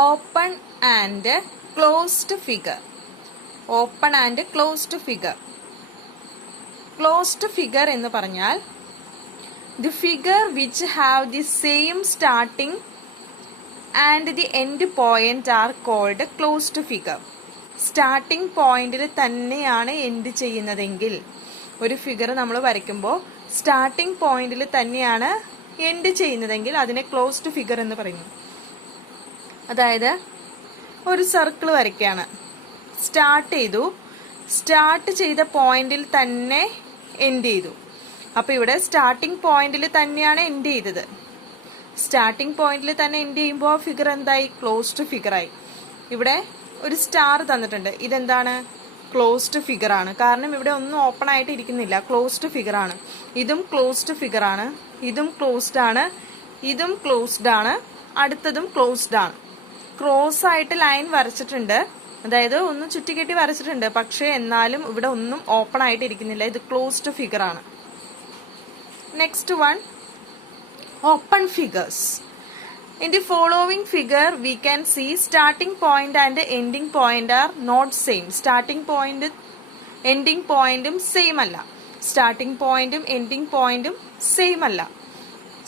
Open and closed figure. Open and closed figure. Closed figure എന്ന് പറഞ്ഞാൽ the figure which have the same starting and the end point are called closed figure. Starting പോയിന്റിൽ തന്നെയാണ് end ചെയ്യുന്നതെങ്കിൽ, ഒരു figure നമ്മൾ വരയ്ക്കുമ്പോൾ starting പോയിന്റിൽ തന്നെയാണ് എൻഡ് ചെയ്യുന്നതെങ്കിൽ അതിനെ ക്ലോസ്ഡ് ഫിഗർ എന്ന് പറയുന്നു. അതായത് ഒരു സർക്കിൾ വരയ്ക്കുകയാണ്, സ്റ്റാർട്ട് ചെയ്ത പോയിന്റിൽ തന്നെ എൻഡ് ചെയ്തു. അപ്പൊ ഇവിടെ സ്റ്റാർട്ടിംഗ് പോയിന്റിൽ തന്നെയാണ് എൻഡ് ചെയ്തത്. സ്റ്റാർട്ടിംഗ് പോയിന്റിൽ തന്നെ എൻഡ് ചെയ്യുമ്പോൾ ഫിഗർ എന്തായി? ക്ലോസ്ഡ് ഫിഗർ ആയി. ഇവിടെ ഒരു സ്റ്റാർ തന്നിട്ടുണ്ട്, ഇതെന്താണ്? ക്ലോസ്ഡ് ഫിഗർ ആണ്. കാരണം ഇവിടെ ഒന്നും ഓപ്പൺ ആയിട്ട് ഇരിക്കുന്നില്ല, ക്ലോസ്ഡ് ഫിഗർ ആണ്. ഇതും ക്ലോസ്ഡ് ഫിഗർ ആണ്, ഇതും ക്ലോസ്ഡ് ആണ്, ഇതും ക്ലോസ്ഡ് ആണ്, അടുത്തതും ക്ലോസ്ഡ് ആണ്. ക്രോസ് ആയിട്ട് ലൈൻ വരച്ചിട്ടുണ്ട്, അതായത് ഒന്ന് ചുറ്റിക്കെട്ടി വരച്ചിട്ടുണ്ട്, പക്ഷെ എന്നാലും ഇവിടെ ഒന്നും ഓപ്പൺ ആയിട്ട് ഇരിക്കുന്നില്ല. ഇത് ക്ലോസ്ഡ് ഫിഗർ ആണ്. Next one, open figures. In the following figure, we can see starting point and ending point are not same. Starting point, ending point same അല്ല. Starting point, ending point same അല്ല.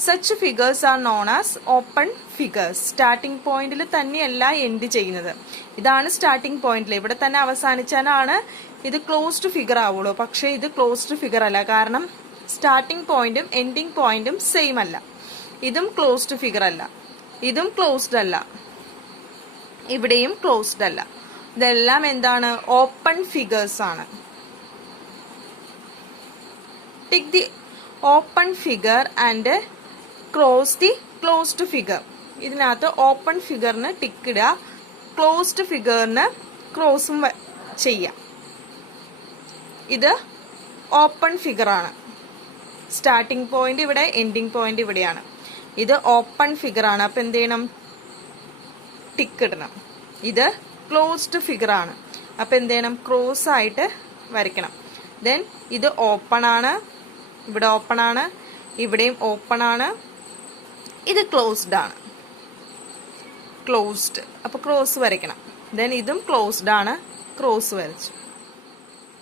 Such figures are known as open figures. Starting pointൽ തന്നെയല്ല end ചെയ്യുന്നത്. ഇതാണ് starting പോയിന്റിൽ, ഇവിടെ തന്നെ അവസാനിച്ചാലാണ് ഇത് closed figure ആവുള്ളൂ. പക്ഷേ ഇത് ക്ലോസ്ഡ് ഫിഗർ അല്ല, കാരണം സ്റ്റാർട്ടിംഗ് പോയിന്റും എൻഡിങ് പോയിന്റും സെയിം അല്ല. ഇതും ക്ലോസ്ഡ് ഫിഗർ അല്ല, ഇതും ക്ലോസ്ഡ് അല്ല, ഇവിടെയും ക്ലോസ്ഡ് അല്ല. ഇതെല്ലാം എന്താണ്? ഓപ്പൺ ഫിഗേഴ്സ് ആണ്. Tick the open figure and close the closed figure. ഇതിനകത്ത് ഓപ്പൺ ഫിഗറിന് ടിക്ക് ഇടുക, ക്ലോസ്ഡ് ഫിഗറിന് ക്രോസും ചെയ്യാം. ഇത് ഓപ്പൺ ഫിഗർ ആണ്. സ്റ്റാർട്ടിംഗ് പോയിന്റ് ഇവിടെ, എൻഡിങ് പോയിന്റ് ഇവിടെയാണ്. ഇത് ഓപ്പൺ ഫിഗർ ആണ്, അപ്പൊ എന്ത് ചെയ്യണം? ടിക്ക് ഇടണം. ഇത് ക്ലോസ്ഡ് ഫിഗർ ആണ്, അപ്പൊ എന്ത് ചെയ്യണം? ക്രോസ് ആയിട്ട് വരയ്ക്കണം. ദെൻ ഇത് ഓപ്പൺ ആണ്, ഇവിടെ ഓപ്പൺ ആണ്, ഇവിടെയും ഓപ്പൺ ആണ്, ഇത് ക്ലോസ്ഡ് ആണ്. ക്ലോസ്ഡ്, അപ്പൊ ക്രോസ് വരയ്ക്കണം. ദെൻ ഇതും ക്ലോസ്ഡ് ആണ്, ക്രോസ് വരച്ചു.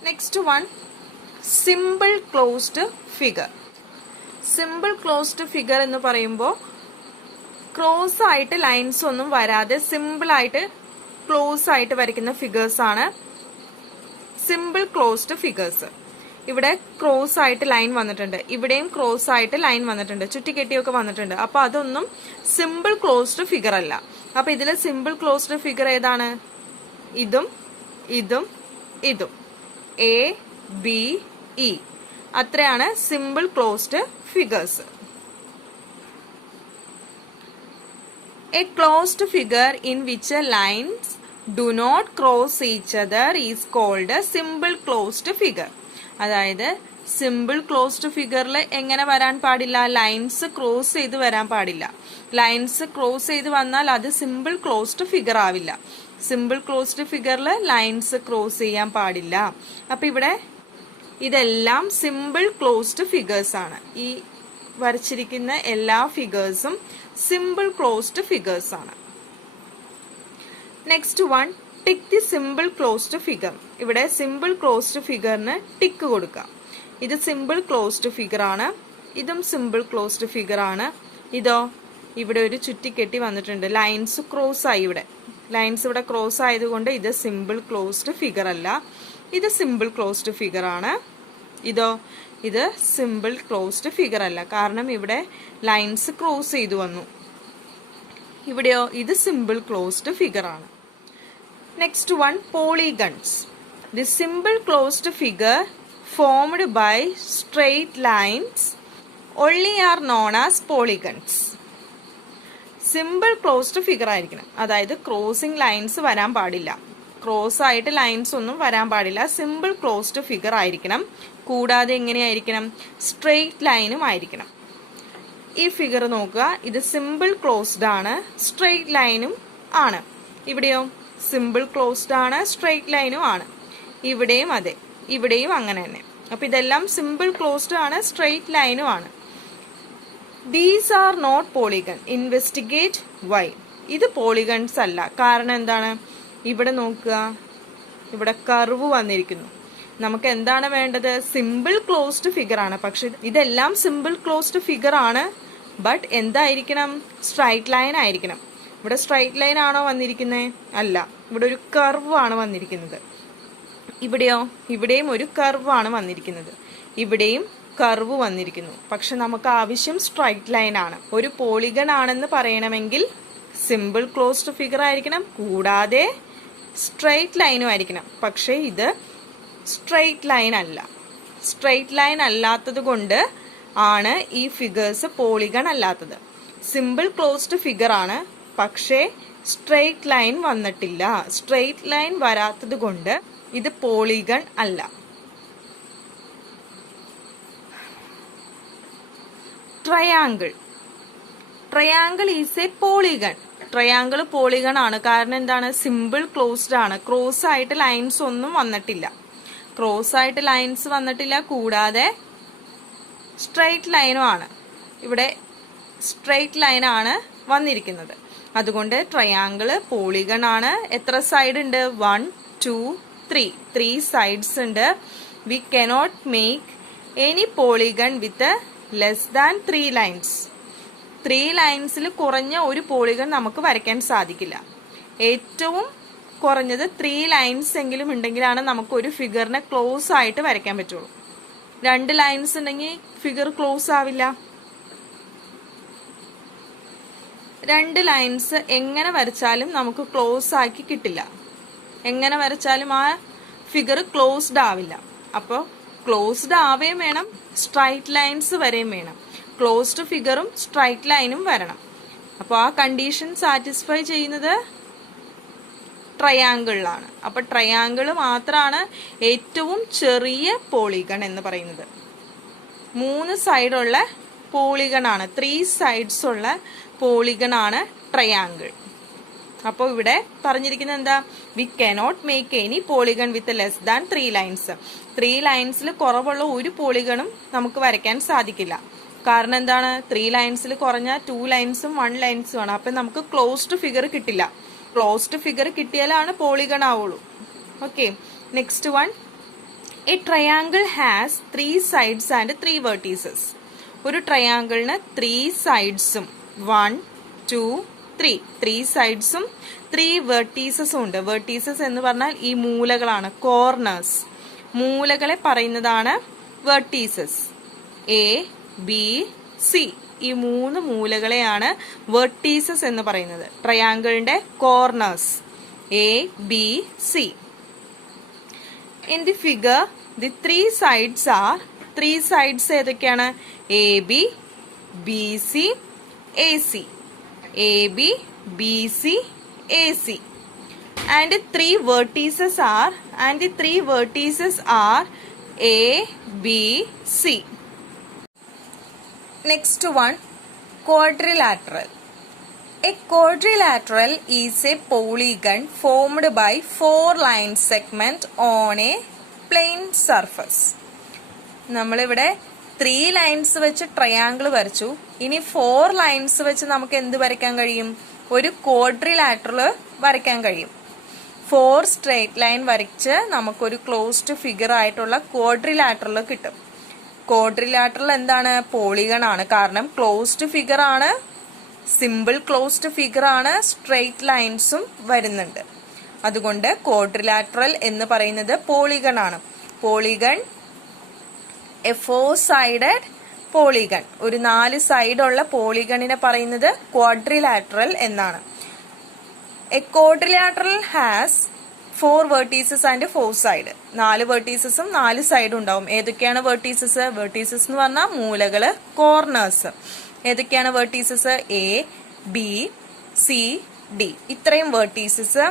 Next one, simple closed figure. Simple closed figure എന്ന് പറയുമ്പോൾ ക്രോസ് ആയിട്ട് ലൈൻസ് ഒന്നും വരാതെ സിമ്പിൾ ആയിട്ട് ക്ലോസ് ആയിട്ട് വരയ്ക്കുന്ന ഫിഗേഴ്സ് ആണ് സിമ്പിൾ ക്ലോസ്ഡ് ഫിഗേഴ്സ്. ഇവിടെ ക്രോസ് ആയിട്ട് ലൈൻ വന്നിട്ടുണ്ട്, ഇവിടെയും ക്രോസ് ആയിട്ട് ലൈൻ വന്നിട്ടുണ്ട്, ചുറ്റിക്കെട്ടിയൊക്കെ വന്നിട്ടുണ്ട്. അപ്പൊ അതൊന്നും സിമ്പിൾ ക്ലോസ്ഡ് ഫിഗർ അല്ല. അപ്പൊ ഇതില് സിമ്പിൾ ക്ലോസ്ഡ് ഫിഗർ ഏതാണ്? ഇതും ഇതും ഇതും, എ ബി ഇ, അത്രയാണ് simple closed figures. A closed figure in which lines do not cross each other is called simple closed figure. അതായത് സിമ്പിൾ ക്ലോസ്ഡ് ഫിഗറിൽ എങ്ങനെ വരാൻ പാടില്ല? ലൈൻസ് ക്രോസ് ചെയ്ത് വരാൻ പാടില്ല. ലൈൻസ് ക്രോസ് ചെയ്ത് വന്നാൽ അത് സിമ്പിൾ ക്ലോസ്ഡ് ഫിഗർ ആവില്ല. സിമ്പിൾ ക്ലോസ്ഡ് ഫിഗറിൽ ലൈൻസ് ക്രോസ് ചെയ്യാൻ പാടില്ല. അപ്പൊ ഇവിടെ ഇതെല്ലാം സിമ്പിൾ ക്ലോസ്ഡ് ഫിഗേഴ്സ് ആണ്. ഈ വരച്ചിരിക്കുന്ന എല്ലാ ഫിഗേഴ്സും സിമ്പിൾ ക്ലോസ്ഡ് ഫിഗേഴ്സ് ആണ്. Next one, tick the simple closed figure. ഇവിടെ സിമ്പിൾ ക്ലോസ്ഡ് ഫിഗറിന് ടിക്ക് കൊടുക്കാം. ഇത് സിമ്പിൾ ക്ലോസ്ഡ് ഫിഗർ ആണ്, ഇതും സിമ്പിൾ ക്ലോസ്ഡ് ഫിഗർ ആണ്. ഇതോ, ഇവിടെ ഒരു ചുറ്റിക്കെട്ടി വന്നിട്ടുണ്ട്, ലൈൻസ് ക്രോസ് ആയി. ഇവിടെ ലൈൻസ് ഇവിടെ ക്രോസ് ആയതുകൊണ്ട് ഇത് സിമ്പിൾ ക്ലോസ്ഡ് ഫിഗർ അല്ല, ഇത് സിമ്പിൾ ക്ലോസ്ഡ് ഫിഗർ ആണ്. ഇതോ, ഇത് സിമ്പിൾ ക്ലോസ്ഡ് ഫിഗർ അല്ല, കാരണം ഇവിടെ ലൈൻസ് ക്രോസ് ചെയ്തു വന്നു. ഇവിടെയോ, ഇത് സിമ്പിൾ ക്ലോസ്ഡ് ഫിഗർ ആണ്. Next one, polygons. The simple closed figure formed by straight lines only are known as polygons. Simple closed figure ആയിരിക്കണം, അതായത് ക്രോസിംഗ് ലൈൻസ് വരാൻ പാടില്ല, ക്രോസ് ആയിട്ട് ലൈൻസ് ഒന്നും വരാൻ പാടില്ല. സിമ്പിൾ ക്ലോസ്ഡ് ഫിഗർ ആയിരിക്കണം. കൂടാതെ എങ്ങനെയായിരിക്കണം? സ്ട്രെയിറ്റ് ലൈനും ആയിരിക്കണം. ഈ ഫിഗർ നോക്കുക, ഇത് സിമ്പിൾ ക്ലോസ്ഡ് ആണ്, സ്ട്രെയിറ്റ് ലൈനും ആണ്. ഇവിടെയോ സിമ്പിൾ ക്ലോസ്ഡ് ആണ്, സ്ട്രെയിറ്റ് ലൈനും ആണ്. ഇവിടെയും അതെ, ഇവിടെയും അങ്ങനെ തന്നെ. അപ്പൊ ഇതെല്ലാം സിമ്പിൾ ക്ലോസ്ഡ് ആണ്, സ്ട്രെയിറ്റ് ലൈനും ആണ്. These are not polygon. Investigate why. ഇത് പോളിഗൺസ് അല്ല. കാരണം എന്താണ്? ഇവിടെ നോക്കുക, ഇവിടെ കർവ് വന്നിരിക്കുന്നു. നമുക്ക് എന്താണ് വേണ്ടത്? സിമ്പിൾ ക്ലോസ്ഡ് ഫിഗർ ആണ്. പക്ഷെ ഇതെല്ലാം സിമ്പിൾ ക്ലോസ്ഡ് ഫിഗർ ആണ്. ബട്ട് എന്തായിരിക്കണം? സ്ട്രൈറ്റ് ലൈൻ ആയിരിക്കണം. ഇവിടെ സ്ട്രൈറ്റ് ലൈൻ ആണോ വന്നിരിക്കുന്നത്? അല്ല, ഇവിടെ ഒരു കർവ് ആണ് വന്നിരിക്കുന്നത്. ഇവിടെയോ? ഇവിടെയും ഒരു കർവ് ആണ് വന്നിരിക്കുന്നത്. ഇവിടെയും കർവ് വന്നിരിക്കുന്നു. പക്ഷെ നമുക്ക് ആവശ്യം സ്ട്രൈറ്റ് ലൈൻ ആണ്. ഒരു പോളിഗൺ ആണെന്ന് പറയണമെങ്കിൽ സിമ്പിൾ ക്ലോസ്ഡ് ഫിഗർ ആയിരിക്കണം, കൂടാതെ സ്ട്രൈറ്റ് ലൈനും ആയിരിക്കണം. പക്ഷെ ഇത് സ്ട്രൈറ്റ് ലൈൻ അല്ല. സ്ട്രൈറ്റ് ലൈൻ അല്ലാത്തത് കൊണ്ട് ആണ് ഈ ഫിഗേഴ്സ് പോളിഗൺ അല്ലാത്തത്. സിമ്പിൾ ക്ലോസ്ഡ് ഫിഗർ ആണ്, പക്ഷേ സ്ട്രൈറ്റ് ലൈൻ വന്നിട്ടില്ല. സ്ട്രൈറ്റ് ലൈൻ വരാത്തത് കൊണ്ട് ഇത് പോളിഗൺ അല്ല. Triangle. Triangle is A polygon. Triangle polygon ആണ്. കാരണം എന്താണ്? സിമ്പിൾ ക്ലോസ്ഡ് ആണ്. ക്രോസ് ആയിട്ട് ലൈൻസ് ഒന്നും വന്നിട്ടില്ല. ക്രോസ് ആയിട്ട് ലൈൻസ് വന്നിട്ടില്ല, കൂടാതെ സ്ട്രൈറ്റ് ലൈനും ആണ്. ഇവിടെ സ്ട്രൈറ്റ് ലൈൻ ആണ് വന്നിരിക്കുന്നത്. അതുകൊണ്ട് ട്രയാങ്കിള് പോളിഗൺ ആണ്. എത്ര സൈഡ് ഉണ്ട്? 1 2 3 സൈഡ്സ് ഉണ്ട്. We cannot make any polygon with less than 3 lines. 3 ലൈൻസിൽ കുറഞ്ഞ ഒരു പോളിഗൺ നമുക്ക് വരയ്ക്കാൻ സാധിക്കില്ല. ഏറ്റവും കുറഞ്ഞത് 3 ലൈൻസ് എങ്കിലും ഉണ്ടെങ്കിലാണ് നമുക്ക് ഒരു ഫിഗറിനെ ക്ലോസ് ആയിട്ട് വരയ്ക്കാൻ പറ്റുള്ളൂ. 2 ലൈൻസ് ഉണ്ടെങ്കിൽ ഫിഗർ ക്ലോസ് ആവില്ല. 2 ലൈൻസ് എങ്ങനെ വരച്ചാലും നമുക്ക് ക്ലോസ് ആക്കി കിട്ടില്ല. എങ്ങനെ വരച്ചാലും ആ ഫിഗർ ക്ലോസ്ഡ് ആവില്ല. അപ്പോൾ ക്ലോസ്ഡ് ആവുകയും വേണം, സ്ട്രൈറ്റ് ലൈൻസ് വരെയും വേണം. ക്ലോസ്ഡ് ഫിഗറും സ്ട്രൈറ്റ് ലൈനും വരണം. അപ്പോൾ ആ കണ്ടീഷൻ സാറ്റിസ്ഫൈ ചെയ്യുന്നത് ട്രയാങ്കിളിലാണ്. അപ്പൊ ട്രയാങ്കിൾ മാത്രമാണ് ഏറ്റവും ചെറിയ പോളിഗൺ എന്ന് പറയുന്നത്. 3 സൈഡുള്ള പോളിഗൺ ആണ്, 3 സൈഡ്സ് ഉള്ള പോളിഗൺ ആണ് ട്രയാങ്കിൾ. അപ്പോൾ ഇവിടെ പറഞ്ഞിരിക്കുന്നത് എന്താ? We cannot make any polygon with less than 3 lines. 3 ലൈൻസിൽ കുറവുള്ള ഒരു പോളിഗണും നമുക്ക് വരയ്ക്കാൻ സാധിക്കില്ല. കാരണം എന്താണ്? 3 ലൈൻസിൽ കുറഞ്ഞ 2 ലൈൻസും 1 ലൈൻസും ആണ്. അപ്പൊ നമുക്ക് ക്ലോസ്ഡ് ഫിഗർ കിട്ടില്ല. ക്ലോസ്ഡ് ഫിഗർ കിട്ടിയാലാണ് പോളിഗൺ ആവുള്ളൂ. Okay, next one. A triangle has 3 sides and 3 vertices. ഒരു ട്രയാങ്കിളിന് 3 സൈഡ്സും 1 2 3 സൈഡ്സും 3 വെർട്ടീസസും ഉണ്ട്. വെർട്ടീസസ് എന്ന് പറഞ്ഞാൽ ഈ മൂലകളാണ്, കോർണേഴ്സ്. മൂലകളെ പറയുന്നതാണ് വെർട്ടീസസ്. എ ബി സി, ഈ 3 മൂലകളെയാണ് വെർട്ടീസസ് എന്ന് പറയുന്നത്. ട്രയാങ്കിളിന്റെ corners A B C. In the figure the 3 sides are, 3 sides ഏതൊക്കെയാണ്? A B B C A C, A B B C A C. And 3 vertices are A B C. Next one, quadrilateral. A quadrilateral is a polygon formed by 4 line segment on a plane surface. നമ്മളിവിടെ 3 lines വെച്ച് triangle വരച്ചു. ഇനി 4 lines വെച്ച് നമുക്ക് എന്ത് വരയ്ക്കാൻ കഴിയും? ഒരു ക്വാഡ്രിലാറ്ററൽ വരയ്ക്കാൻ കഴിയും. 4 സ്ട്രേറ്റ് ലൈൻ വരച്ച് നമുക്കൊരു ക്ലോസ്ഡ് ഫിഗർ ആയിട്ടുള്ള ക്വാഡ്രിലാറ്ററൽ കിട്ടും. ക്വാഡ്രിലാറ്ററൽ എന്താണ്? പോളിഗൺ ആണ്. കാരണം ക്ലോസ്ഡ് ഫിഗർ ആണ്, സിമ്പിൾ ക്ലോസ്ഡ് ഫിഗർ ആണ്, സ്ട്രെയിറ്റ് ലൈൻസും വരുന്നുണ്ട്. അതുകൊണ്ട് ക്വാഡ്രിലാറ്ററൽ എന്ന് പറയുന്നത് പോളിഗൺ ആണ്. പോളിഗൺ എ 4 സൈഡഡ് പോളിഗൺ, ഒരു 4 സൈഡുള്ള പോളിഗണിനെ പറയുന്നത് ക്വാഡ്രിലാറ്ററൽ എന്നാണ്. A quadrilateral has 4 vertices and 4 side. 4 വെർട്ടീസസും 4 സൈഡും ഉണ്ടാവും. ഏതൊക്കെയാണ് വെർട്ടീസസ്? വെർട്ടീസസ് എന്ന് പറഞ്ഞാൽ മൂലകള്, കോർണേഴ്സ്. ഏതൊക്കെയാണ് vertices? A B C D, ഇത്രയും വെർട്ടീസസ്.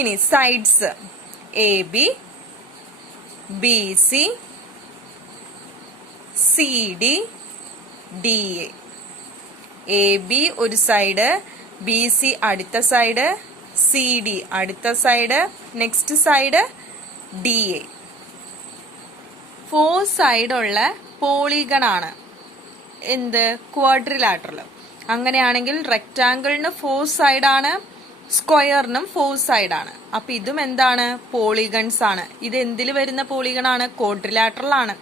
ഇനി sides A B B C C D D A. A B ഒരു സൈഡ്, ബി സി അടുത്ത സൈഡ്, സി ഡി അടുത്ത side, next side D A. 4 സൈഡുള്ള പോളിഗൺ ആണ് എന്ത്? ക്വാഡ്രിലാറ്ററൽ. അങ്ങനെയാണെങ്കിൽ റെക്റ്റാങ്കിളിന് 4 സൈഡാണ്, സ്ക്വയറിനും 4 സൈഡാണ്. അപ്പൊ ഇതും എന്താണ്? പോളിഗൺസ് ആണ്. ഇത് എന്തിൽ വരുന്ന പോളിഗൺ ആണ്? ക്വാഡ്രിലാറ്ററൽ ആണ്.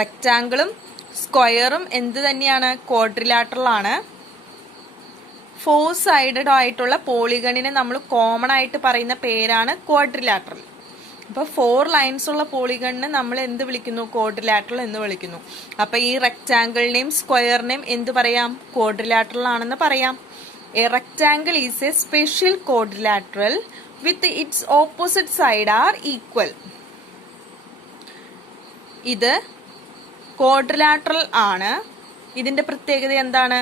റെക്റ്റാങ്കിളും സ്ക്വയറും എന്ത് തന്നെയാണ്? ക്വാഡ്രിലാറ്ററൽ ആണ്. 4 സൈഡഡ് ആയിട്ടുള്ള പോളിഗണിനെ നമ്മൾ കോമൺ ആയിട്ട് പറയുന്ന പേരാണ് ക്വാഡ്രിലാറ്ററൽ. അപ്പൊ 4 ലൈൻസ് ഉള്ള പോളിഗണിനെ നമ്മൾ എന്ത് വിളിക്കുന്നു? ക്വാഡ്രിലാറ്ററൽ എന്ന് വിളിക്കുന്നു. അപ്പൊ ഈ റെക്റ്റാങ്കിളിനെയും സ്ക്വയറിനെയും എന്ത് പറയാം? ക്വാഡ്രിലാറ്ററൽ ആണെന്ന് പറയാം. A rectangle is a special quadrilateral with its opposite side are equal. ഇത് ക്വാഡ്രിലാറ്ററൽ ആണ്. ഇതിന്റെ പ്രത്യേകത എന്താണ്?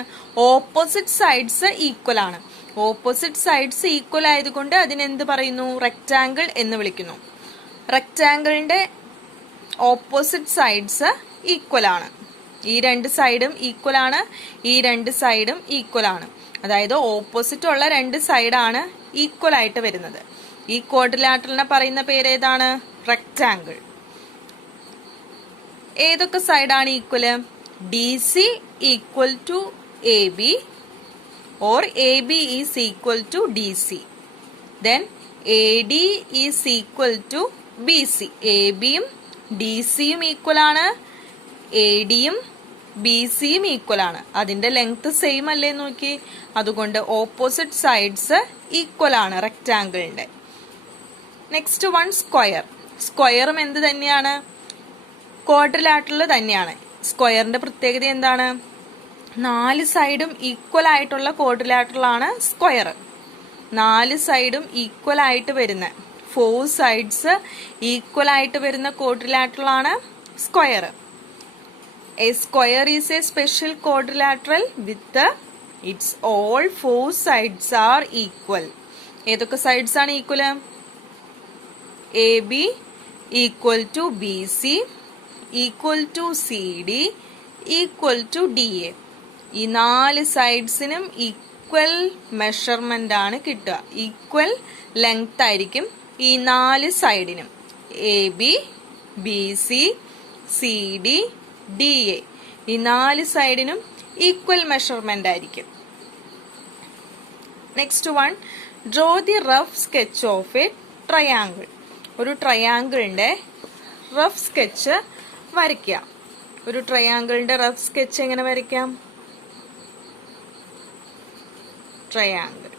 ഓപ്പോസിറ്റ് സൈഡ്സ് ഈക്വൽ ആണ്. ഓപ്പോസിറ്റ് സൈഡ്സ് ഈക്വൽ ആയതുകൊണ്ട് അതിനെന്ത് പറയുന്നു? റെക്റ്റാങ്കിൾ എന്ന് വിളിക്കുന്നു. റെക്റ്റാങ്കിളിന്റെ ഓപ്പോസിറ്റ് സൈഡ്സ് ഈക്വൽ ആണ്. ഈ 2 സൈഡും ഈക്വൽ ആണ്, ഈ 2 സൈഡും ഈക്വൽ ആണ്. അതായത് ഓപ്പോസിറ്റ് ഉള്ള 2 സൈഡാണ് ഈക്വൽ ആയിട്ട് വരുന്നത്. ഈ ക്വാഡ്രിലാറ്ററലിനെ പറയുന്ന പേര് ഏതാണ്? റെക്റ്റാങ്കിൾ. ഏതൊക്കെ സൈഡാണ് equal? DC equal to AB or AB is equal to DC. Then AD is equal to BC. ABയും DCയും ഈക്വൽ ആണ്, ADയും BCയും ഈക്വൽ ആണ്. അതിന്റെ ലെങ്ത് സെയിം അല്ലേ നോക്കി. അതുകൊണ്ട് ഓപ്പോസിറ്റ് സൈഡ്സ് ഈക്വൽ ആണ് റെക്റ്റാങ്കിളിന്റെ. Next one square. സ്ക്വയറും എന്ത് തന്നെയാണ്? ക്വാഡ്രിലാറ്ററൽ തന്നെയാണ്. സ്ക്വയറിന്റെ പ്രത്യേകത എന്താണ്? 4 സൈഡും ഈക്വൽ ആയിട്ടുള്ള ക്വാഡ്രിലാറ്ററൽ ആണ് സ്ക്വയർ. 4 സൈഡും ഈക്വൽ ആയിട്ട് വരുന്ന 4 സൈഡ്സ് ഈക്വൽ ആയിട്ട് വരുന്ന ക്വാഡ്രിലാറ്ററൽ ആണ് square. A square is a special quadrilateral with its all 4 sides are equal. ഏതൊക്കെ സൈഡ്സ് ആണ് equal? AB equal to BC equal to CD equal to DA. ഈ 4 സൈഡ്സിനും ഈക്വൽ മെഷർമെന്റ് ആണ് കിട്ടുക. ഈക്വൽ ലെങ്ത് ആയിരിക്കും ഈ 4 സൈഡിനും. AB BC CD DA ഈ 4 സൈഡിനും equal measurement ആയിരിക്കും. Next one, draw the rough sketch of A triangle. ഒരു ട്രയാങ്കിളിന്റെ റഫ് സ്കെച്ച് വരയ്ക്കുക. ഒരു ട്രയാങ്കിളിന്റെ റഫ് സ്കെച്ച് എങ്ങനെ വരയ്ക്കാം? ട്രയാങ്കിൾ.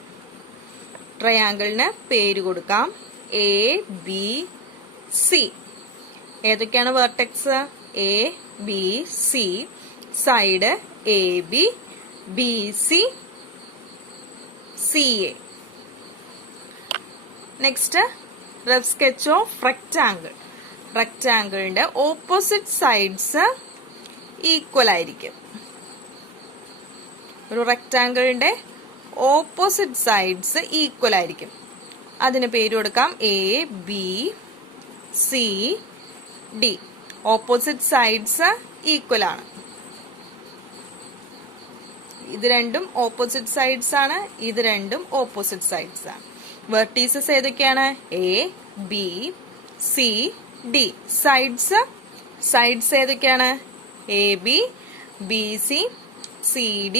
ട്രയാങ്കിളിന് പേര് കൊടുക്കാം ABC. ഏതൊക്കെയാണ് vertex? ABC. Side AB BC CA. Next rough sketch of rectangle. റെക്റ്റാങ്കിളിന്റെ ഓപ്പോസിറ്റ് സൈഡ്സ് ഈക്വൽ ആയിരിക്കും. ഒരു റെക്റ്റാങ്കിളിന്റെ ഓപ്പോസിറ്റ് സൈഡ്സ് ഈക്വൽ ആയിരിക്കും. അതിന് പേര് കൊടുക്കാം ABCD. ഓപ്പോസിറ്റ് സൈഡ്സ് ഈക്വൽ ആണ്. ഇത് രണ്ടും ഓപ്പോസിറ്റ് സൈഡ്സ് ആണ്, ഇത് രണ്ടും ഓപ്പോസിറ്റ് സൈഡ്സ് ആണ്. വെർട്ടീസസ് ഏതൊക്കെയാണ്? ABCD. സൈഡ്സ് ഏതൊക്കെയാണ്? AB BC CD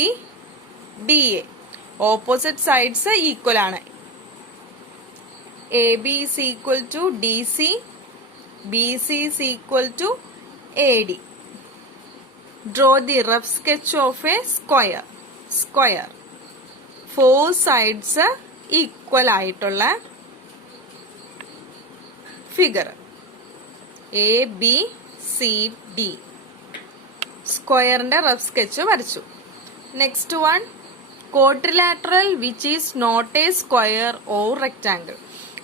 DA. Opposite sides equal ആണ്. AB is equal to DC, BC is equal to AD. Draw the rough sketch of a square. 4 sides equal ആയിട്ടുള്ള figure ABCD. സ്ക്വയറിന്റെ rough sketch വരച്ചു. Next one, quadrilateral which is not a square or rectangle.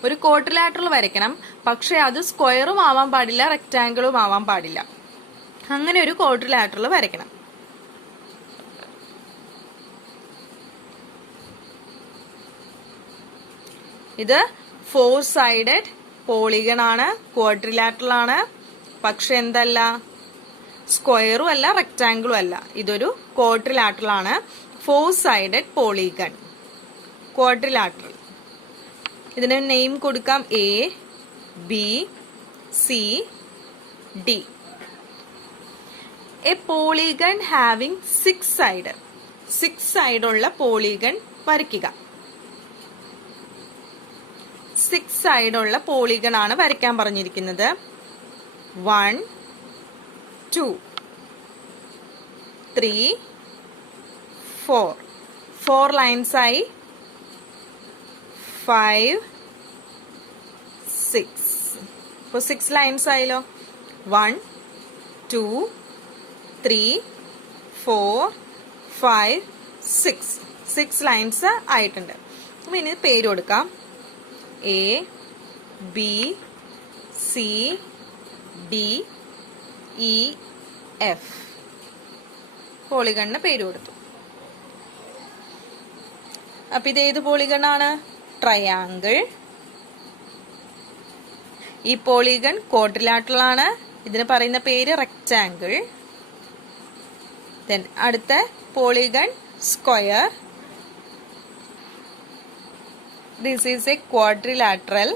ഒരു quadrilateral വരയ്ക്കണം, പക്ഷെ അത് സ്ക്വയറും ആവാൻ പാടില്ല, റെക്റ്റാങ്കിളും ആവാൻ പാടില്ല. അങ്ങനെ ഒരു ക്വാഡ്രിലാറ്ററൽ വരയ്ക്കണം. ഇത് 4 സൈഡഡ് പോളിഗൺ ആണ്, ക്വാഡ്രിലാറ്ററൽ ആണ്, പക്ഷെ എന്തല്ല, സ്ക്വയറും അല്ല റെക്റ്റാങ്കിളും അല്ല. ഇതൊരു ക്വാഡ്രിലാറ്ററൽ ആണ്, 4 സൈഡഡ് പോളിഗൺ, ക്വാഡ്രിലാറ്ററൽ. ഇതിന് നെയിം കൊടുക്കാം ABCD. A polygon having 6 sides. 6 സൈഡുള്ള പോളിഗൺ വരയ്ക്കുക. 6 സൈഡുള്ള പോളിഗൺ ആണ് വരയ്ക്കാൻ പറഞ്ഞിരിക്കുന്നത്. 1 2 3 4 4 ലൈൻസ് ആയി. 5 6 ഇപ്പോൾ 6 ലൈൻസ് ആയല്ലോ. 1 2 3 4 5 6 ലൈൻസ് ആയിട്ടുണ്ട്. അപ്പം ഇനി പേര് കൊടുക്കാം. A B C D E F പോളിഗണിന് പേര് കൊടുത്തു. അപ്പൊ ഇത് ഏത് പോളിഗണാണ്? ട്രയാങ്കിൾ. ഈ പോളിഗൺ ക്വാഡ്രിലാറ്ററൽ ആണ്. ഇതിന് പറയുന്ന പേര് റെക്റ്റാങ്കിൾ. ദെൻ അടുത്ത polygon square. This is A quadrilateral.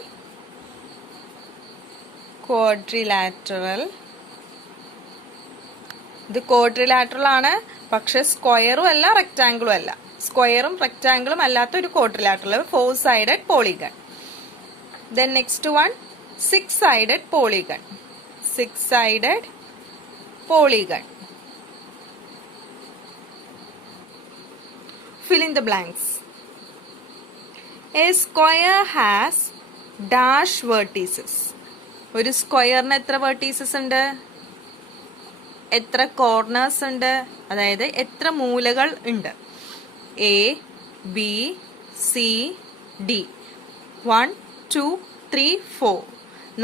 ഇത് ക്വാഡ്രിലാറ്ററൽ ആണ്, പക്ഷെ സ്ക്വയറും അല്ല റെക്റ്റാങ്കിളും അല്ല. സ്ക്വയറും റെക്റ്റാങ്കിളും അല്ലാത്ത ഒരു quadrilateral 4 sided polygon. Then next one 6 sided polygon. 6 sided polygon. Fill in the blanks. A square has dash vertices. ഒരു സ്ക്വയറിന് എത്ര വെർട്ടീസസ് ഉണ്ട്? എത്ര കോർണേഴ്സ് ഉണ്ട്? അതായത് എത്ര മൂലകൾ ഉണ്ട്? A B C D 1 2 3 4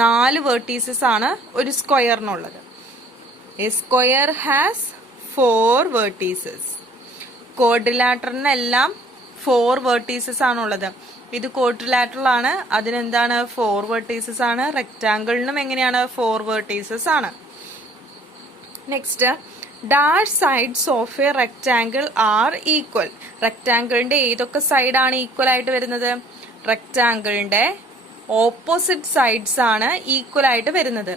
4 vertices ആണ് ഒരു സ്ക്വയറിനുള്ളത്. A square has 4 vertices. ക്വാഡ്രിലാറ്ററലിനെല്ലാം 4 vertices ആണുള്ളത്. ഇത് ക്വാഡ്രിലാറ്ററൽ ആണ്, അതിനെന്താണ് 4 വെർട്ടീസസ് ആണ്. റെക്റ്റാങ്കിളിനും എങ്ങനെയാണ് 4 വെർട്ടീസസ് ആണ്. Next, dash sides of a rectangle are equal. റെക്റ്റാങ്കിളിന്റെ ഏതൊക്കെ സൈഡാണ് ഈക്വൽ ആയിട്ട് വരുന്നത്? റെക്റ്റാങ്കിളിന്റെ ഓപ്പോസിറ്റ് സൈഡ്സ് ആണ് ഈക്വൽ ആയിട്ട് വരുന്നത്.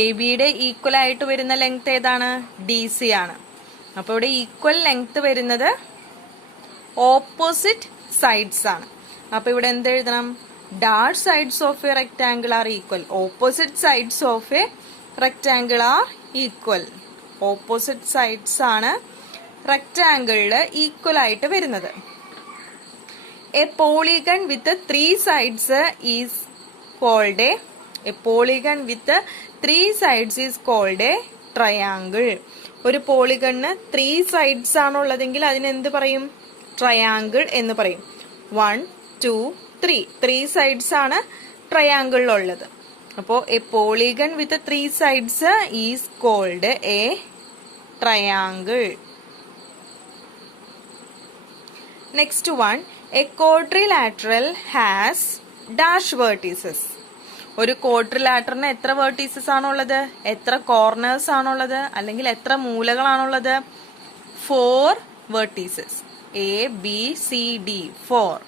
എ ബിയുടെ ഈക്വൽ ആയിട്ട് വരുന്ന ലെങ്ത് ഏതാണ്? DC ആണ്. അപ്പൊ ഇവിടെ ഈക്വൽ ലെങ്ത് വരുന്നത് ഓപ്പോസിറ്റ് സൈഡ്സ് ആണ്. അപ്പൊ ഇവിടെ എന്ത് എഴുതണം? Dash sides of a rectangle are equal. Opposite sides of a rectangle are equal. Opposite sides ആണ് റെക്റ്റാങ്കിളില് ഈക്വൽ ആയിട്ട് വരുന്നത്. A polygon with 3 sides is called a polygon with 3 sides is called a triangle. ഒരു പോളിഗണിന് 3 sides ആണുള്ളതെങ്കിൽ അതിനെന്ത് പറയും? Triangle എന്ന് പറയും. 1 2 3 3 സൈഡ്സ് ആണ് ട്രയാങ്കിളിലുള്ളത്. അപ്പോൾ a polygon with 3 sides is called a triangle. Next one, a quadrilateral has dash vertices. ഒരു ക്വാഡ്രിലാറ്ററിന് എത്ര വെർട്ടീസസ് ആണുള്ളത്? എത്ര കോർണേഴ്സ് ആണുള്ളത്? അല്ലെങ്കിൽ എത്ര മൂലകളാണുള്ളത്? 4 vertices. A B C D 4.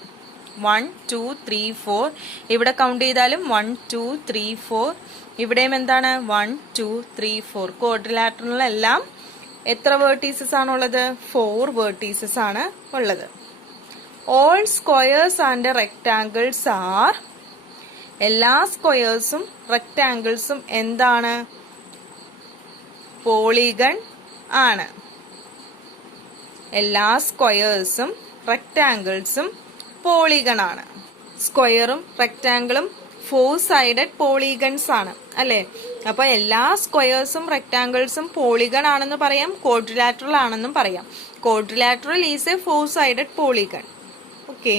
1 2 3 4. ഇവിടെ കൗണ്ട് ചെയ്താലും 1 2 3 4. ഇവിടെയും എന്താണ്? 1 2 3 4. ക്വാഡ്രിലാറ്ററിലെല്ലാം എത്ര വെർട്ടീസസ് ആണുള്ളത്? 4 വെർട്ടീസസ് ആണ് ഉള്ളത്. All squares and rectangles are. എല്ലാ സ്ക്വയേഴ്സും റെക്ടാങ്കിൾസും എന്താണ്? പോളിഗൺ ആണ്. എല്ലാ സ്ക്വയേഴ്സും റെക്ടാങ്കിൾസും പോളിഗൺ ആണ്. സ്ക്വയറും റെക്ടാങ്കിളും 4 സൈഡഡ് പോളിഗൺസ് ആണ് അല്ലെ? അപ്പൊ എല്ലാ സ്ക്വയേഴ്സും റെക്ടാങ്കിൾസും പോളിഗൺ ആണെന്ന് പറയാം, ക്വാഡ്രിലാറ്ററൽ ആണെന്നും പറയാം. Quadrilateral is A 4 sided polygon. Okay.